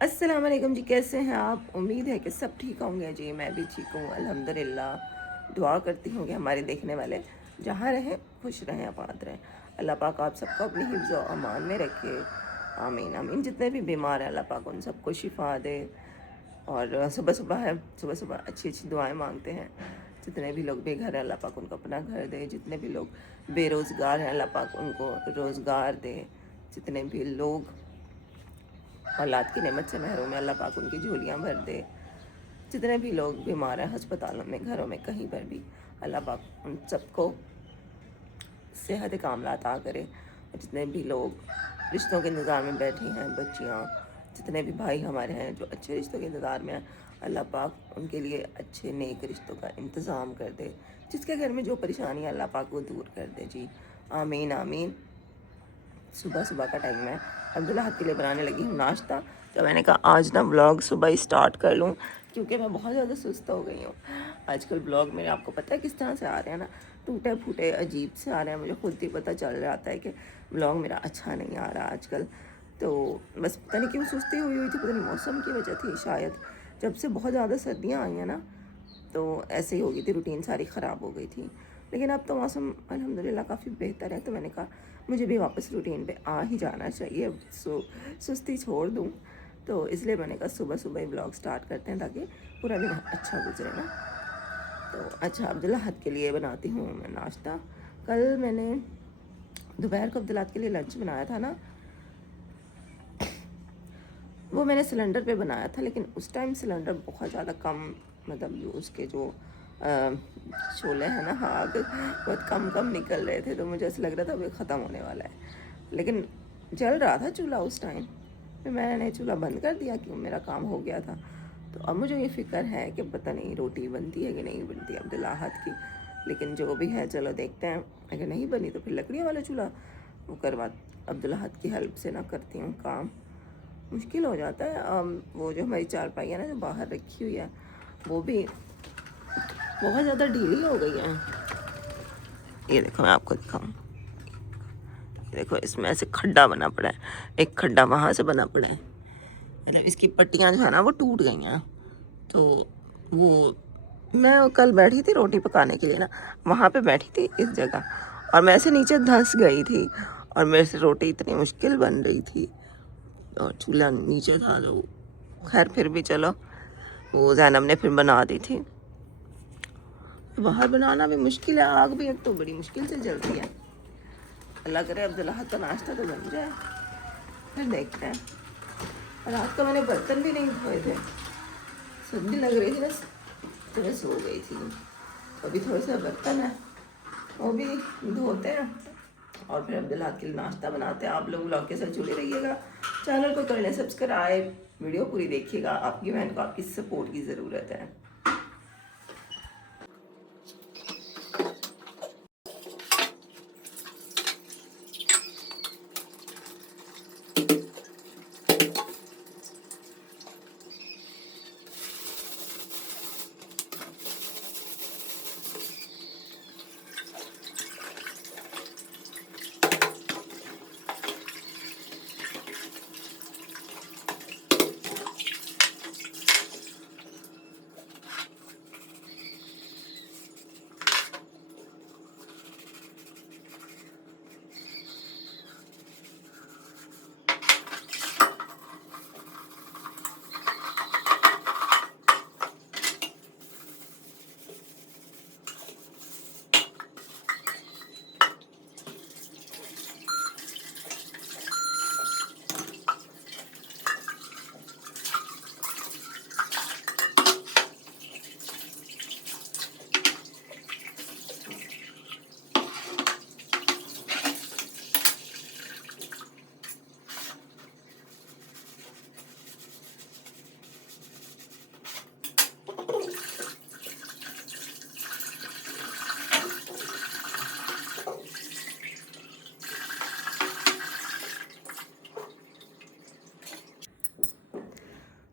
अस्सलाम वालेकुम जी, कैसे हैं आप? उम्मीद है कि सब ठीक होंगे जी। मैं भी ठीक हूँ अल्हम्दुलिल्लाह। दुआ करती हूँ कि हमारे देखने वाले जहाँ रहें खुश रहें, आबाद रहें। अल्लाह पाक आप सबको अपनी हिफ्ज़ व अमान में रखे। आमीन आमीन। जितने भी बीमार हैं अल्लाह पाक उन सबको शिफा दे। और सुबह सुबह है, सुबह सुबह अच्छी अच्छी दुआएं मांगते हैं। जितने भी लोग बेघर हैं अल्लाह पाक उनको अपना घर दे। जितने भी लोग बेरोज़गार हैं अल्लाह पाक उनको रोज़गार दे। जितने भी लोग औलाद की नेमत से महरूम है अल्लाह पाक उनकी झोलियाँ भर दे। जितने भी लोग बीमार हैं अस्पतालों में, घरों में, कहीं पर भी, अल्लाह पाक उन सबको सेहत कामला अता करे। और जितने भी लोग रिश्तों के इंतज़ार में बैठी हैं, बच्चियाँ, जितने भी भाई हमारे हैं जो अच्छे रिश्तों के इंतज़ार में हैं, अल्लाह पाक उनके लिए अच्छे नेक रिश्तों का इंतज़ाम कर दे। जिसके घर में जो परेशानी है अल्लाह पाक वो दूर कर दे जी। आमीन आमीन। सुबह सुबह का टाइम है, अब्दुल्ला हक के लिए बनाने लगी हूँ नाश्ता। तो मैंने कहा आज ना व्लॉग सुबह ही स्टार्ट कर लूँ, क्योंकि मैं बहुत ज़्यादा सुस्त हो गई हूँ। आजकल व्लॉग मेरे, आपको पता है किस तरह से आ रहे हैं ना, टूटे फूटे अजीब से आ रहे हैं। मुझे खुद ही पता चल जाता है कि व्लॉग मेरा अच्छा नहीं आ रहा आजकल। तो बस पता नहीं क्यों सुस्ती हुई हुई थी, पता नहीं मौसम की वजह थी शायद। जब से बहुत ज़्यादा सर्दियाँ आई हैं ना, तो ऐसे ही हो गई थी, रूटीन सारी ख़राब हो गई थी। लेकिन अब तो मौसम अल्हम्दुलिल्लाह काफ़ी बेहतर है, तो मैंने कहा मुझे भी वापस रूटीन पे आ ही जाना चाहिए। अब सुस्ती छोड़ दूँ, तो इसलिए मैंने कहा सुबह सुबह ही ब्लॉग स्टार्ट करते हैं ताकि पूरा दिन अच्छा गुजरे ना। तो अच्छा, अब्दुल्ला हद के लिए बनाती हूँ मैं नाश्ता। कल मैंने दोपहर को अब्दुल्ला हद के लिए लंच बनाया था ना, वो मैंने सिलेंडर पे बनाया था, लेकिन उस टाइम सिलेंडर बहुत ज़्यादा कम, मतलब उसके जो शोले हैं ना, आग बहुत कम कम निकल रहे थे, तो मुझे ऐसा लग रहा था वो ख़त्म होने वाला है। लेकिन जल रहा था चूल्हा उस टाइम, फिर मैंने चूल्हा बंद कर दिया क्यों, मेरा काम हो गया था। तो अब मुझे ये फ़िक्र है कि पता नहीं रोटी बनती है कि नहीं बनती अब्दुल्ला हद की। लेकिन जो भी है चलो देखते हैं, अगर नहीं बनी तो फिर लकड़ियों वाला चूल्हा वो करवा, अब्दुल्ला हद की हेल्प से ना करती हूँ काम, मुश्किल हो जाता है। वो जो हमारी चारपाई है ना जो बाहर रखी हुई है, वो भी बहुत ज़्यादा ढीली हो गई है। ये देखो मैं आपको दिखाऊं, ये देखो इसमें ऐसे खड्डा बना पड़ा है, एक खड्डा वहाँ से बना पड़ा है, मतलब इसकी पट्टियाँ जो है ना वो टूट गई हैं। तो वो मैं कल बैठी थी रोटी पकाने के लिए ना, वहाँ पे बैठी थी इस जगह, और मैं ऐसे नीचे धंस गई थी, और मेरे से रोटी इतनी मुश्किल बन रही थी, और चूल्हा नीचे था। तो खैर फिर भी चलो, वो ज़ैनब ने फिर बना दी थी। बाहर बनाना भी मुश्किल है, आग भी एक तो बड़ी मुश्किल से जलती है। अल्लाह करे अब्दुल्ला का नाश्ता तो बन जाए, फिर देखते हैं। रात को मैंने बर्तन भी नहीं धोए थे, सर्दी लग रही थी बस, तो मैं सो गई थी। तो अभी थोड़े से बर्तन है वो भी धोते हैं, और फिर अब्दुल्ला के लिए नाश्ता बनाते हैं। आप लोग व्लॉग के साथ जुड़े रहिएगा, चैनल को कर लें सब्सक्राइब, वीडियो पूरी देखिएगा। आपकी बहन को आपकी सपोर्ट की ज़रूरत है।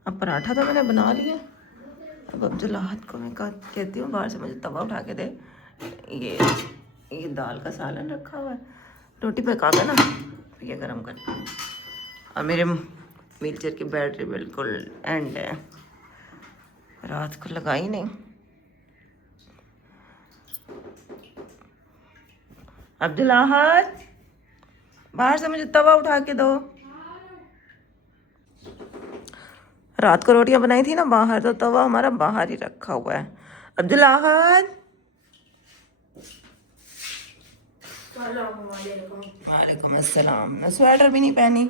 अब पराठा तो मैंने बना लिया, अब अब्दुल्ला को मैं कहती हूँ बाहर से मुझे तवा उठा के दे। ये दाल का सालन रखा हुआ है, रोटी पका कर ना ये गरम कर। और मेरे व्हीलचेयर की बैटरी बिल्कुल एंड है, रात को लगाई नहीं। अब्दुल अहद, बाहर से मुझे तवा उठा के दो। रात को रोटियां बनाई थी ना बाहर, तो तवा हमारा बाहर ही रखा हुआ है। अब्दुल अहद, वालेकुम अस्सलाम। मैं स्वेटर भी नहीं पहनी,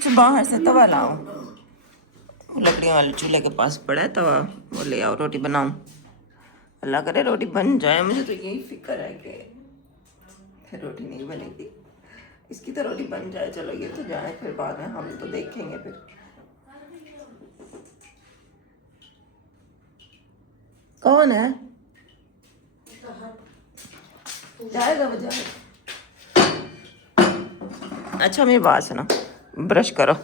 तो बाहर से तवा लाओ। लकड़ियों वाले चूल्हे के पास पड़ा है तवा, वो ले आओ, रोटी बनाऊं। अल्लाह करे रोटी बन जाए। मुझे तो यही फिक्र है कि फिर रोटी नहीं बनेगी, इसकी तो रोटी बन जाए। चलो ये तो जाए, फिर बाद में हम तो देखेंगे। फिर कौन है? जाएगा वो जाएगा। अच्छा मेरी बात सुनो, ब्रश करो।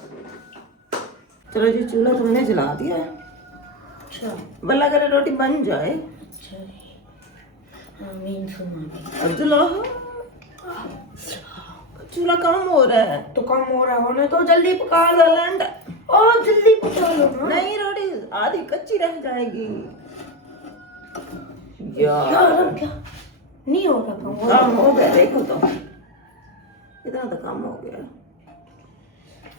चलो जी, चूल्हा तुमने जला दिया है। अच्छा, भला करे रोटी बन जाए। अच्छा, अब्दुल्ला, चूल्हा कम हो रहा है। तो कम हो रहा है, होने तो जल्दी पका लो। लैंड और जल्दी पका लो ना। नहीं, रोटी आधी कच्ची रह जाएगी। यार क्या नहीं हो रहा? कम हो गया, देखो तो इतना तो कम हो गया।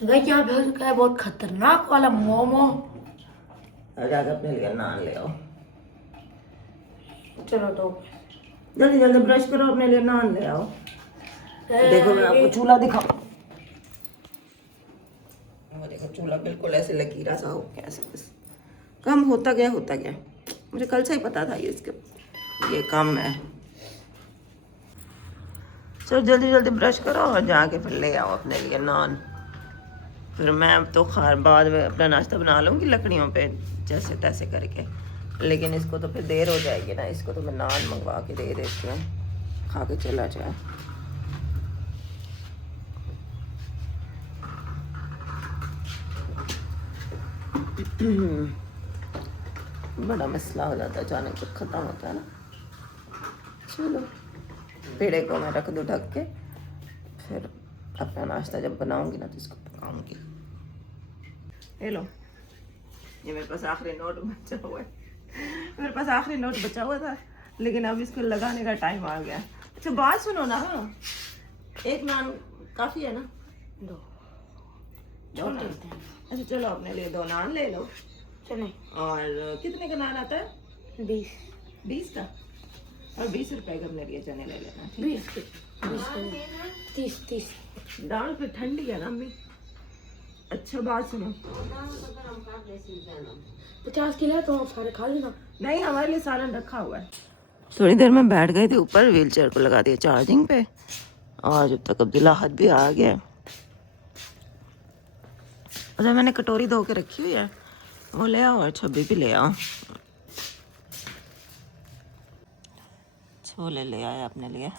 गाइस यहाँ भेज का है बहुत खतरनाक वाला मोमो। जाकर अपने लिए नान ले आओ। चलो तो जल्दी जल्दी ब्रश करो, अपने लिए नान ले आओ। देखो मैं आपको चूल्हा दिखाऊं। वो देखो चूल्हा बिल्कुल ऐसे लकीरा सा हो गया, ऐसे बस कम होता गया होता गया। मुझे कल से ही पता था ये कम है। चलो जल्दी जल्दी ब्रश करो और जाके फिर ले आओ अपने लिए नान। फिर मैं अब तो खैर बाद में अपना नाश्ता बना लूँगी लकड़ियों पे जैसे तैसे करके, लेकिन इसको तो फिर देर हो जाएगी ना। इसको तो मैं नान मंगवा के दे देती हूँ, खा के चला जाए। बड़ा मसला हो जाता है अचानक जब ख़त्म होता है ना। चलो पेड़े को मैं रख दूँ ढक के, फिर अपना नाश्ता जब बनाऊंगी ना तो इसको पकाऊंगी। ये लो, ये मेरे पास आखिरी नोट बचा हुआ है। मेरे पास आखिरी नोट बचा हुआ था, लेकिन अब इसको लगाने का टाइम आ गया। अच्छा बात सुनो ना, एक नान काफ़ी है ना? दो नान। अच्छा चलो अपने लिए 2 नान ले लो। चले। और कितने का नान आता है? 20 का। और 20 रुपए का अपने लिए चने ले लेना। 30 दाल फिर ठंडी है ना अम्मी। अच्छा बात सुनो, 50 किलो तो सारे खा लेना। नहीं, हमारे लिए सालन रखा हुआ है। थोड़ी देर में बैठ गए थे ऊपर, व्हीलचेयर को लगा दिया चार्जिंग पे, और जब तक अब्दुल्ला हद भी आ गया। अच्छा मैंने कटोरी धो के रखी हुई है, वो ले आओ, और छब्बी भी ले आओ। छोले ले आए अपने लिए।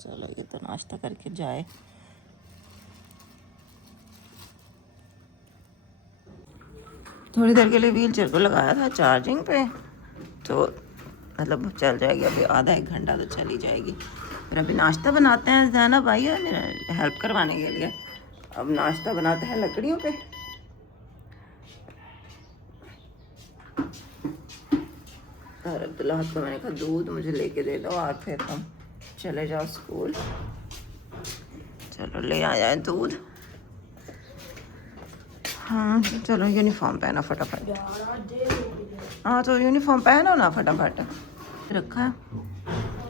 चलो ये तो नाश्ता करके जाए। थोड़ी देर के लिए व्हीलचेयर को लगाया था चार्जिंग पे, तो मतलब चल जाएगी। अभी आधा 1 घंटा तो चली जाएगी। फिर अभी नाश्ता बनाते हैं, ज़ैनब आई है मेरा हेल्प करवाने के लिए। अब नाश्ता बनाते हैं लकड़ियों पे। और अब्दुल्ला को मैंने कहा दूध मुझे लेके दे दो, और फिर तुम चले जाओ स्कूल। चलो ले आ जाए दूध। हाँ चलो यूनिफॉर्म पहनो फटाफट। हाँ तो यूनिफॉर्म पहनो ना फटाफट। रखा है,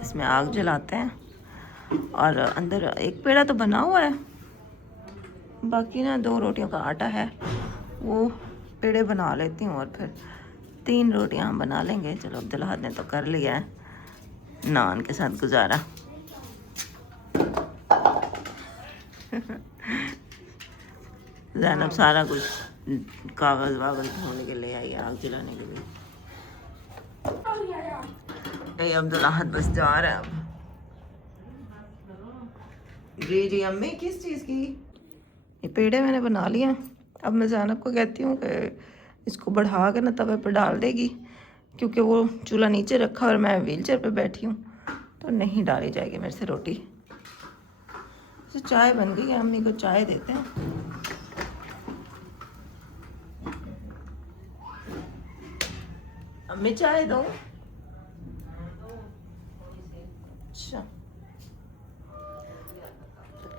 इसमें आग जलाते हैं, और अंदर एक पेड़ा तो बना हुआ है, बाकी ना 2 रोटियों का आटा है, वो पेड़े बना लेती हूँ, और फिर 3 रोटियाँ हम बना लेंगे। चलो अब्दुल्ला ने तो कर लिया है नान के साथ गुजारा। ज़ैनब सारा कुछ कागज़ वागज़ धोने के लिए आई, आग जलाने के लिए। नहीं अब्दुल्ला बस जा रहा है अब। जी जी अम्मी, किस चीज़ की? ये पेड़े मैंने बना लिए। अब मैं ज़ैनब को कहती हूँ कि इसको बढ़ा के ना तवे पर डाल देगी, क्योंकि वो चूल्हा नीचे रखा और मैं व्हीलचेयर पे बैठी हूँ, तो नहीं डाली जाएगी मेरे से रोटी। तो चाय बन गई है, अम्मी को चाय देते हैं। अम्मी चाय दो। अच्छा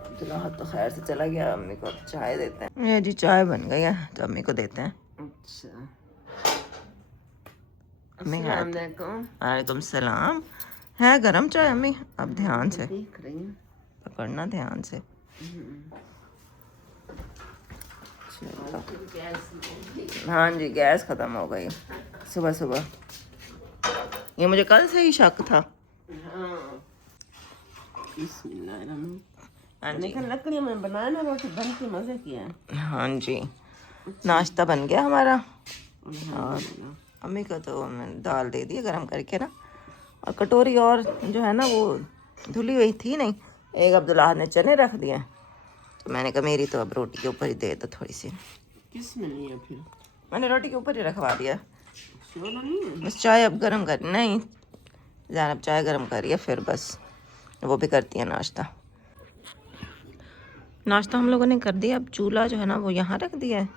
अब्दुल्ला तो खैर से चला गया, अम्मी को चाय देते हैं। ये जी चाय बन गई है तो अम्मी को देते हैं। अच्छा अम्मी वालेकुम सलाम। है गरम चाय अम्मी, अब ध्यान से पकड़ना, ध्यान से। हाँ जी गैस ख़त्म हो गई सुबह सुबह, ये मुझे कल से ही शक था। हाँ जी लकड़ियों में बनाना रोटी बनती मज़े की है। हाँ जी नाश्ता बन गया हमारा। और अम्मी को तो मैं दाल दे दी गरम करके ना, और कटोरी और जो है ना वो धुली हुई थी नहीं, एक अब्दुल्ला ने चने रख दिए, तो मैंने कहा मेरी तो अब रोटी के ऊपर ही दे दो थोड़ी सी। किस में नहीं है फिर? मैंने रोटी के ऊपर ही रखवा दिया। नहीं है बस चाय अब गरम कर, नहीं ज़ैनब चाय गरम करिए, फिर बस वो भी करती है नाश्ता। नाश्ता हम लोगों ने कर दिया। अब चूल्हा जो है ना वो यहाँ रख दिया है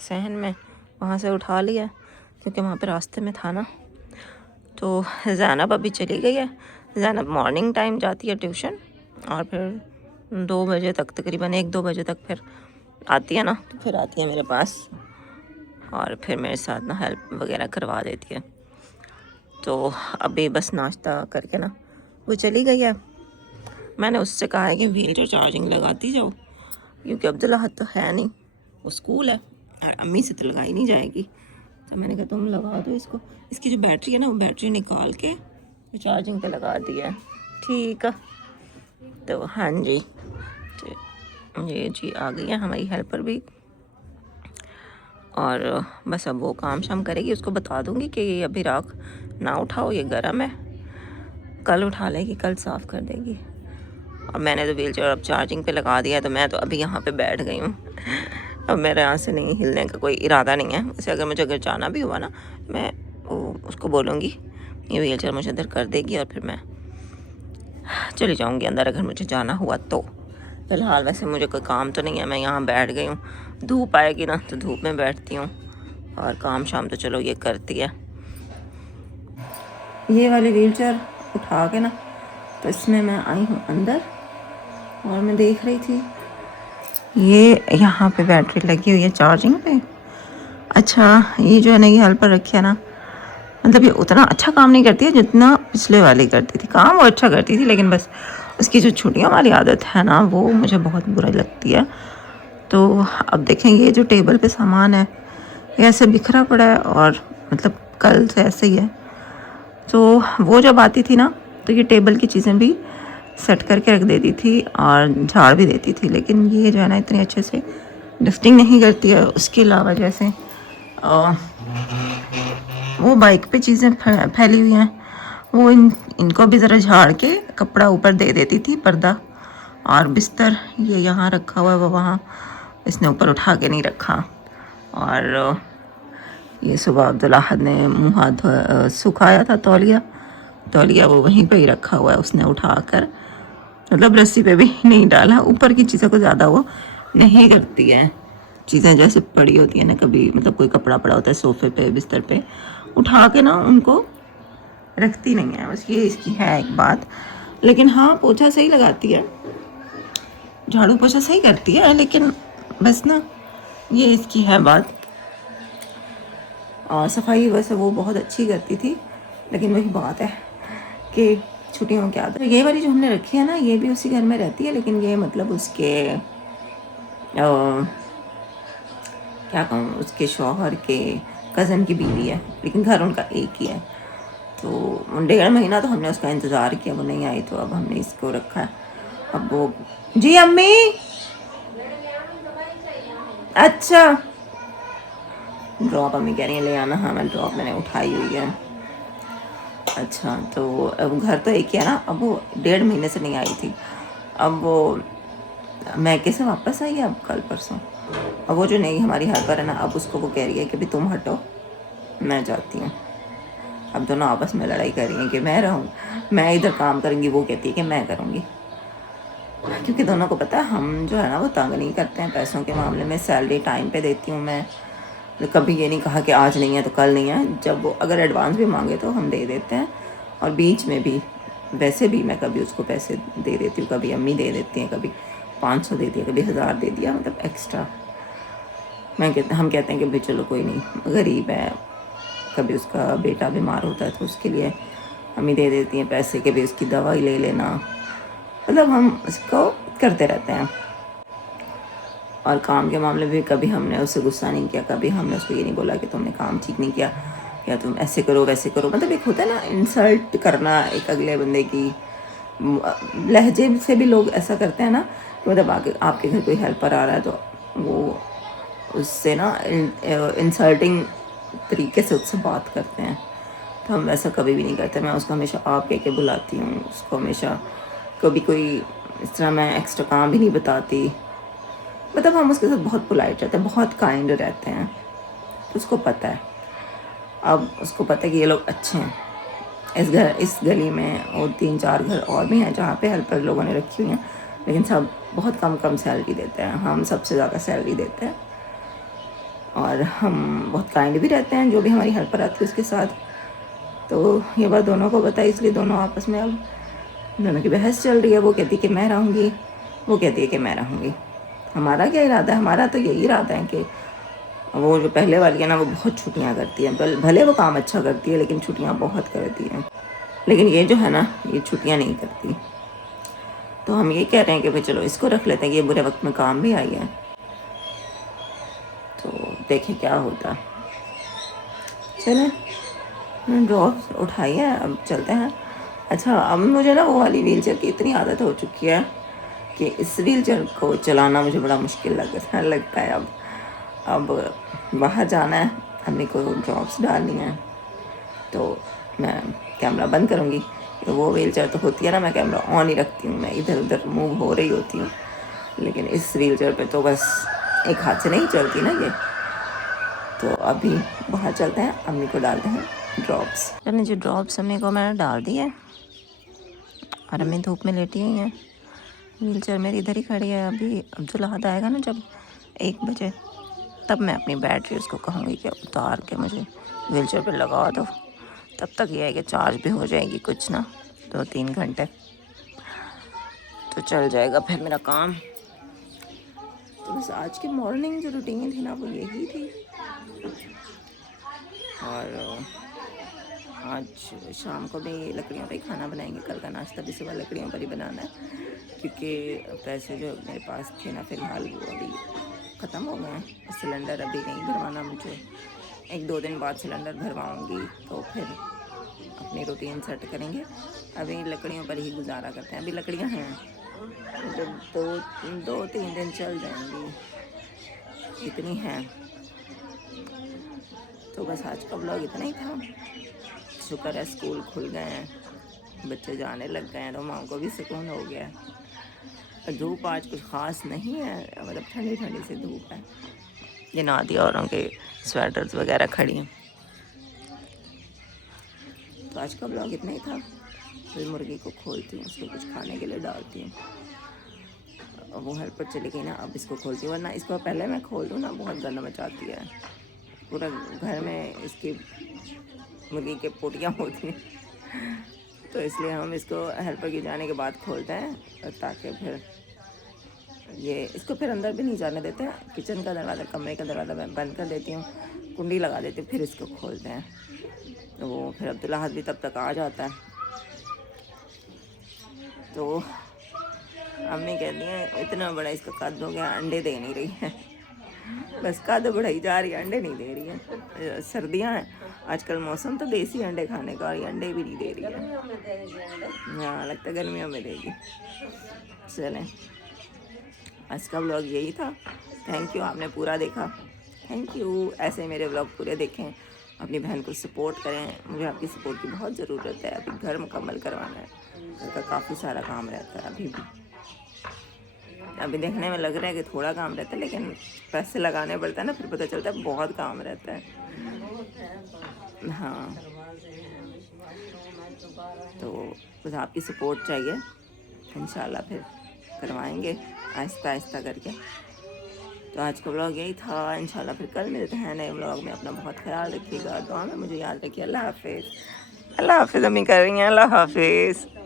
सहन में, वहाँ से उठा लिया क्योंकि वहाँ पे रास्ते में था ना। तो ज़ैनब अभी चली गई है। ज़ैनब मॉर्निंग टाइम जाती है ट्यूशन, और फिर 2 बजे तक, तकरीबन 1-2 बजे तक फिर आती है ना, तो फिर आती है मेरे पास और फिर मेरे साथ ना हेल्प वगैरह करवा देती है। तो अभी बस नाश्ता करके ना वो चली गई है। मैंने उससे कहा है कि व्हील चेयर चार्जिंग लगाती जाओ, क्योंकि अब्दुल्ला तो है नहीं, वो स्कूल है और अम्मी से तो लगाई नहीं जाएगी। तो मैंने कहा तुम लगा दो इसको, इसकी जो बैटरी है ना वो बैटरी निकाल के चार्जिंग पे लगा दी है। ठीक है तो हाँ जी, तो ये जी आ गई है हमारी हेल्पर भी, और बस अब वो काम शाम करेगी। उसको बता दूंगी कि ये अभी राख ना उठाओ, ये गर्म है, कल उठा लेगी, कल साफ़ कर देगी। और मैंने तो व्हील चेयर अब चार्जिंग पे लगा दिया है, तो मैं तो अभी यहाँ पे बैठ गई हूँ। अब मेरे यहाँ से नहीं हिलने का कोई इरादा नहीं है। वैसे अगर जाना भी हुआ ना, मैं उसको बोलूँगी ये व्हील चेयर मुझे इधर कर देगी और फिर मैं चली जाऊँगी अंदर अगर मुझे जाना हुआ तो। फ़िलहाल वैसे मुझे कोई काम तो नहीं है, मैं यहाँ बैठ गई हूँ। धूप आएगी ना तो धूप में बैठती हूँ, और काम शाम तो चलो ये करती है। ये वाली व्हील चेयर उठा के ना, तो इसमें मैं आई हूँ अंदर और मैं देख रही थी ये यहाँ पे बैटरी लगी हुई है चार्जिंग पे। अच्छा ये जो है ना ये हेल्पर रखी है ना, मतलब ये उतना अच्छा काम नहीं करती है जितना पिछले वाली करती थी। काम वो अच्छा करती थी, लेकिन बस उसकी जो छुट्टियों वाली आदत है ना वो मुझे बहुत बुरी लगती है। तो अब देखेंगे ये जो टेबल पे सामान है ये ऐसे बिखरा पड़ा है, और मतलब कल से ऐसे ही है। तो वो जब आती थी ना तो ये टेबल की चीज़ें भी सेट करके रख देती थी और झाड़ भी देती थी, लेकिन ये जो है ना इतनी अच्छे से डस्टिंग नहीं करती है। उसके अलावा जैसे वो बाइक पे चीज़ें फैली हुई हैं, वो इनको भी ज़रा झाड़ के कपड़ा ऊपर दे देती थी, पर्दा। और बिस्तर ये यहाँ रखा हुआ है, वो वहाँ इसने ऊपर उठा के नहीं रखा। और ये सुबह अब्दुल्ला ने मुँह हाथ सुखाया था, तौलिया वो वहीं पे ही रखा हुआ है, उसने उठाकर मतलब रस्सी पे भी नहीं डाला। ऊपर की चीज़ों को ज़्यादा वो नहीं करती है। चीज़ें जैसे पड़ी होती है ना, कभी मतलब कोई कपड़ा पड़ा होता है सोफ़े पे बिस्तर पे, उठा के ना उनको रखती नहीं है। बस ये इसकी है एक बात। लेकिन हाँ पोछा सही लगाती है, झाड़ू पोछा सही करती है, लेकिन बस ना ये इसकी है बात। और सफाई वैसे वो बहुत अच्छी करती थी, लेकिन वही बात है कि छुट्टियों की आदत। तो ये वाली जो हमने रखी है ना ये भी उसी घर में रहती है, लेकिन ये मतलब उसके क्या कहूँ, उसके शौहर के कज़न की बीवी है, लेकिन घर उनका एक ही है। तो 1.5 महीना तो हमने उसका इंतज़ार किया, वो नहीं आई, तो अब हमने इसको रखा है। अब वो जी अम्मी अच्छा ड्रॉप अम्मी कह रही है ले आना। हाँ मैं ड्रॉप मैंने उठाई हुई है। अच्छा तो अब घर तो एक ही है ना, अब वो 1.5 महीने से नहीं आई थी। अब वो मैके से वापस आई है अब कल परसों। अब वो जो नई हमारी हेल्पर है ना, अब उसको वो कह रही है कि भी तुम हटो मैं जाती हूँ। अब दोनों आपस में लड़ाई कर रही हैं कि मैं रहूँ, मैं इधर काम करूँगी, वो कहती है कि मैं करूँगी। क्योंकि दोनों को पता है हम जो है ना वो तंग नहीं करते हैं पैसों के मामले में। सैलरी टाइम पे देती हूँ मैं, कभी ये नहीं कहा कि आज नहीं है तो कल नहीं है। जब वो अगर एडवांस भी मांगे तो हम दे देते हैं, और बीच में भी वैसे भी मैं कभी उसको पैसे दे देती हूँ, कभी अम्मी दे देती हैं, कभी 500 दे दिया, कभी 1000 दे दिया, मतलब एक्स्ट्रा। हम कहते हैं कि भाई चलो कोई नहीं, गरीब है, कभी उसका बेटा बीमार होता है तो उसके लिए अम्मी दे देती हैं पैसे के भी, उसकी दवाई ले लेना, मतलब हम उसको करते रहते हैं। और काम के मामले में भी कभी हमने उससे गुस्सा नहीं किया, कभी हमने उसको ये नहीं बोला कि तुमने काम ठीक नहीं किया या तुम ऐसे करो वैसे करो। मतलब एक होता है ना इंसल्ट करना एक अगले बंदे की, लहजे से भी लोग ऐसा करते हैं ना, मतलब आपके घर कोई हेल्पर आ रहा है तो वो उससे ना इंसल्टिंग तरीके से उससे बात करते हैं, तो हम वैसा कभी भी नहीं करते। मैं उसको हमेशा आप कह के बुलाती हूँ, उसको हमेशा कभी कोई इस तरह मैं एक्स्ट्रा काम भी नहीं बताती। मतलब हम उसके साथ बहुत पोलाइट रहते हैं, बहुत काइंड रहते हैं, तो उसको पता है। अब उसको पता है कि ये लोग अच्छे हैं। इस गली में और 3-4 घर और भी हैं जहाँ पे हेल्पर लोगों ने रखी हुई हैं, लेकिन सब बहुत कम सैलरी देते हैं, हम सबसे ज़्यादा सैलरी देते हैं। और हम बहुत काइंड भी रहते हैं, जो भी हमारी हेल्पर आती है उसके साथ। तो ये बात दोनों को पता है, इसलिए दोनों आपस में अब दोनों की बहस चल रही है। वो कहती है कि मैं रहूँगी, वो कहती है कि मैं रहूँगी। हमारा क्या इरादा है? हमारा तो यही इरादा है कि वो जो पहले वाली है ना, वो बहुत छुट्टियाँ करती है। भले वो काम अच्छा करती है लेकिन छुट्टियाँ बहुत करती है। लेकिन ये जो है ना, ये छुट्टियाँ नहीं करती। तो हम ये कह रहे हैं कि भाई चलो इसको रख लेते हैं कि ये बुरे वक्त में काम भी आई है, तो देखें क्या होता। चलें, ड्रॉप उठाई है, अब चलते हैं। अच्छा, अब मुझे ना वो वाली व्हील चेयर की इतनी आदत हो चुकी है कि इस व्हील चेयर को चलाना मुझे बड़ा मुश्किल लगता है। अब बाहर जाना है, हमने को ड्रॉप्स डालनी है, तो मैं कैमरा बंद करूँगी। वो व्हील चेयर तो होती है ना, मैं कैमरा ऑन ही रखती हूँ, मैं इधर उधर मूव हो रही होती हूँ। लेकिन इस व्हील चेयर पर तो बस एक हाथ से नहीं चलती ना ये। तो अभी बाहर चलते हैं, अम्मी को डालते हैं ड्रॉप्स। मैंने जो ड्रॉप्स अम्मी को मैंने डाल दी है, और अम्मी धूप में लेटी हुई हैं। व्हील चेयर मेरी इधर ही खड़ी है। अभी अब्दुल्लाहद आएगा ना जब 1 बजे, तब मैं अपनी बैटरी उसको कहूँगी कि उतार के मुझे व्हील चेयर पर लगा दो। तब तक ये है कि चार्ज भी हो जाएगी कुछ ना 2-3 घंटे, तो चल जाएगा फिर मेरा काम। तो बस आज की मॉर्निंग जो रूटीन थी ना, वो यही थी। और आज शाम को भी लकड़ियों पे ही खाना बनाएंगे। कल का नाश्ता भी सुबह लकड़ियों पर ही बनाना है, क्योंकि पैसे जो मेरे पास थे ना फ़िलहाल वो अभी ख़त्म हो गए हैं। सिलेंडर अभी नहीं भरवाना मुझे, 1-2 दिन बाद सिलेंडर भरवाऊँगी, तो फिर अपनी रूटीन सेट करेंगे। अभी लकड़ियों पर ही गुजारा करते हैं। अभी लकड़ियाँ हैं, मतलब 2-3 दिन चल जाएंगी, इतनी हैं। तो बस आज का ब्लॉग इतना ही था। शुक्र है स्कूल खुल गए हैं, बच्चे जाने लग गए हैं, तो माँ को भी सुकून हो गया है। धूप आज कुछ ख़ास नहीं है, मतलब ठंडी ठंडी सी धूप है। ये नादी औरों के स्वेटर्स वगैरह खड़ी हैं। तो आज का ब्लॉग इतना ही था। फिर मुर्गी को खोलती हूँ, उसको कुछ खाने के लिए डालती हूँ। वो हेल्पर चली गई ना, अब इसको खोलती हूँ, वरना इसको पहले मैं खोल दूँ ना बहुत गंद मचाती है। पूरा घर में इसकी मुर्गी के पोटियाँ होती हैं, तो इसलिए हम इसको हेल्पर के जाने के बाद खोलते हैं, ताकि फिर ये इसको फिर अंदर भी नहीं जाने देते हैं। किचन का दरवाज़ा, कमरे का दरवाज़ा मैं बंद कर देती हूँ, कुंडी लगा देती हूँ, फिर इसको खोलते हैं। तो वो फिर अब्दुल्लाहद भी तब तक आ जाता है। तो अम्मी कहती हैं इतना बड़ा इसका कद हो गया, अंडे दे नहीं रही है। बस कद बढ़ाई जा रही है, अंडे नहीं दे रही है। सर्दियाँ हैं आजकल, मौसम तो देसी अंडे खाने का, और ये अंडे भी नहीं दे रही है। हाँ, लगता है गर्मियों में देगी। चलें, आज का व्लॉग यही था। थैंक यू, आपने पूरा देखा, थैंक यू। ऐसे मेरे व्लॉग पूरे देखें, अपनी बहन को सपोर्ट करें। मुझे आपकी सपोर्ट की बहुत ज़रूरत है। अभी घर मुकम्मल करवाना है, घर का काफ़ी सारा काम रहता है। अभी देखने में लग रहा है कि थोड़ा काम रहता है, लेकिन पैसे लगाने पड़ता है ना, फिर पता चलता है बहुत काम रहता है। हाँ, तो बस आपकी सपोर्ट चाहिए, इंशाल्लाह फिर करवाएंगे आहिस्ता आहिस्ता करके। तो आज का व्लॉग यही था। इंशाल्लाह फिर कल मिलते हैं नए व्लॉग में। अपना बहुत ख्याल रखिएगा, दुआ में मुझे याद रखिए। अल्लाह हाफिज़। अल्लाह हाफिज़ अम्मी कर रही हैं, अल्लाह हाफिज़।